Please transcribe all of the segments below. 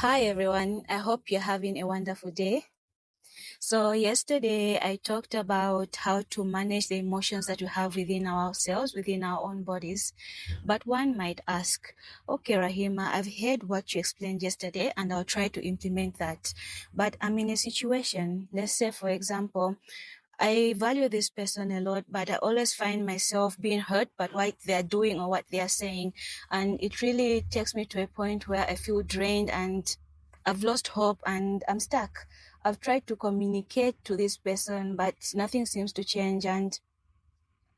Hi everyone, I hope you're having a wonderful day. So yesterday I talked about how to manage the emotions that we have within ourselves, within our own bodies. But one might ask, okay, Rahima, I've heard what you explained yesterday and I'll try to implement that. But I'm in a situation, let's say for example, I value this person a lot, but I always find myself being hurt by what they're doing or what they're saying. And it really takes me to a point where I feel drained and I've lost hope and I'm stuck. I've tried to communicate to this person, but nothing seems to change. And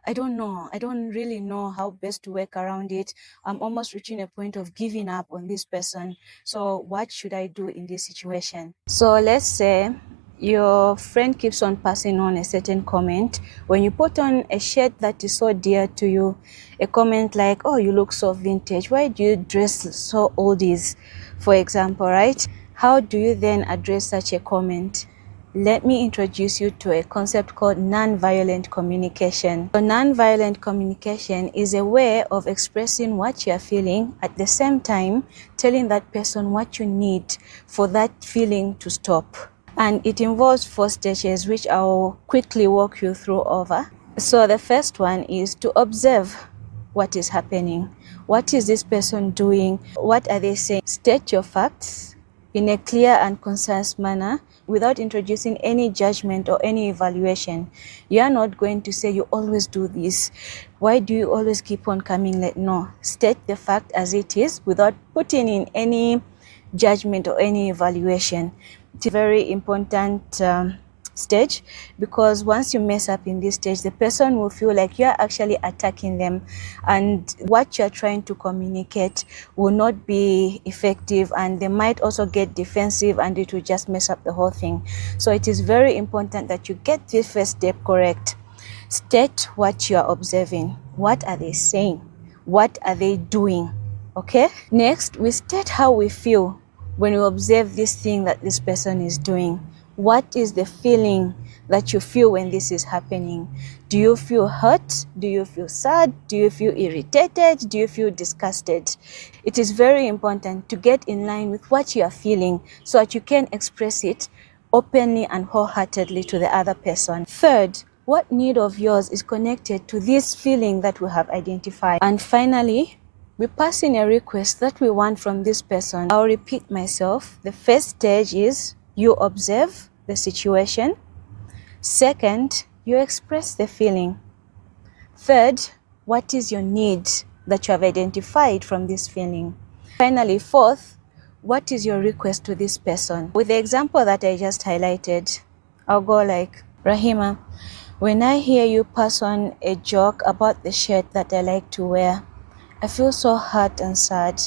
I don't know. I don't really know how best to work around it. I'm almost reaching a point of giving up on this person. So what should I do in this situation? So let's say your friend keeps on passing on a certain comment. When you put on a shirt that is so dear to you, a comment like, oh, you look so vintage. Why do you dress so oldies, for example, right? How do you then address such a comment? Let me introduce you to a concept called non-violent communication. So non-violent communication is a way of expressing what you're feeling, at the same time telling that person what you need for that feeling to stop. And it involves 4 stages, which I'll quickly walk you through over. So the first one is to observe what is happening. What is this person doing? What are they saying? State your facts in a clear and concise manner without introducing any judgment or any evaluation. You are not going to say you always do this. Why do you always keep on coming late? No, state the fact as it is without putting in any judgment or any evaluation. It's a very important stage, because once you mess up in this stage, the person will feel like you're actually attacking them, and what you're trying to communicate will not be effective, and they might also get defensive and it will just mess up the whole thing. So it is very important that you get this first step correct. State what you are observing. What are they saying? What are they doing? Okay? Next, we state how we feel when we observe this thing that this person is doing. What is the feeling that you feel when this is happening? Do you feel hurt? Do you feel sad? Do you feel irritated? Do you feel disgusted? It is very important to get in line with what you are feeling so that you can express it openly and wholeheartedly to the other person. Third, what need of yours is connected to this feeling that we have identified? And finally, we pass in a request that we want from this person. I'll repeat myself. The first stage is you observe the situation. Second, you express the feeling. Third, what is your need that you have identified from this feeling? Finally, fourth, what is your request to this person? With the example that I just highlighted, I'll go like, Rahima, when I hear you pass on a joke about the shirt that I like to wear, I feel so hurt and sad.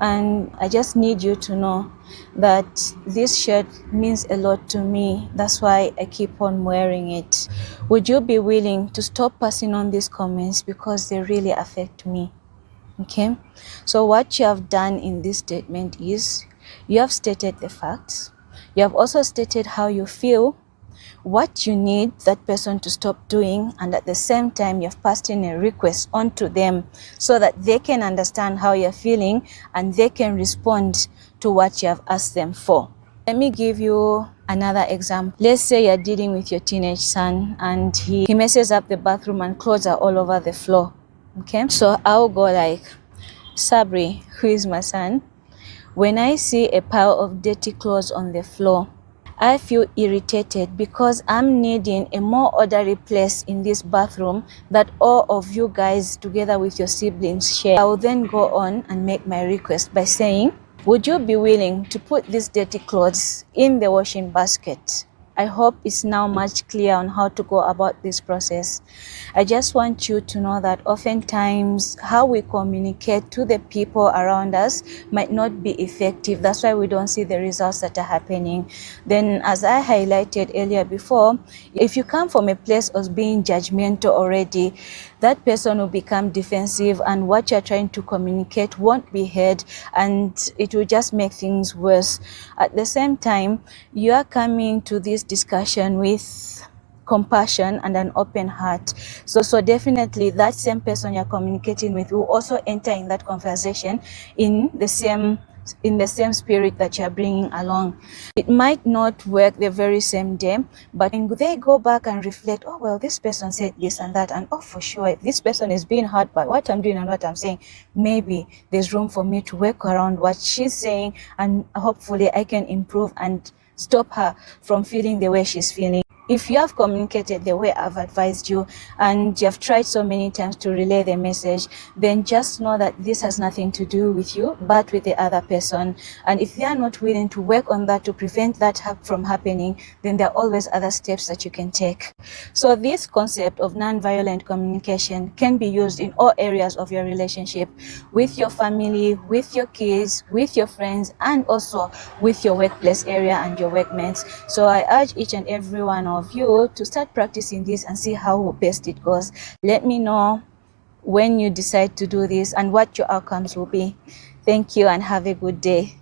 And I just need you to know that this shirt means a lot to me. That's why I keep on wearing it. Would you be willing to stop passing on these comments, because they really affect me? Okay? So what you have done in this statement is you have stated the facts. You have also stated how you feel, what you need that person to stop doing, and at the same time you've passed in a request onto them so that they can understand how you're feeling and they can respond to what you have asked them for. Let me give you another example. Let's say you're dealing with your teenage son and he messes up the bathroom and clothes are all over the floor. Okay, so I'll go like, Sabri, who is my son, when I see a pile of dirty clothes on the floor, I feel irritated because I'm needing a more orderly place in this bathroom that all of you guys together with your siblings share. I will then go on and make my request by saying, would you be willing to put these dirty clothes in the washing basket? I hope it's now much clear on how to go about this process. I just want you to know that oftentimes how we communicate to the people around us might not be effective. That's why we don't see the results that are happening. Then, as I highlighted earlier before, if you come from a place of being judgmental already, that person will become defensive and what you're trying to communicate won't be heard, and it will just make things worse. At the same time, you are coming to this discussion with compassion and an open heart. So definitely that same person you're communicating with will also enter in that conversation in the same in the same spirit that you're bringing along. It might not work the very same day, but when they go back and reflect, oh, well, this person said this and that, and oh, for sure, if this person is being hurt by what I'm doing and what I'm saying, maybe there's room for me to work around what she's saying, and hopefully I can improve and stop her from feeling the way she's feeling. If you have communicated the way I've advised you and you have tried so many times to relay the message, then just know that this has nothing to do with you, but with the other person. And if they are not willing to work on that to prevent that from happening, then there are always other steps that you can take. So this concept of nonviolent communication can be used in all areas of your relationship, with your family, with your kids, with your friends, and also with your workplace area and your workmates. So I urge each and every one of you to start practicing this and see how best it goes. Let me know when you decide to do this and what your outcomes will be. Thank you and have a good day.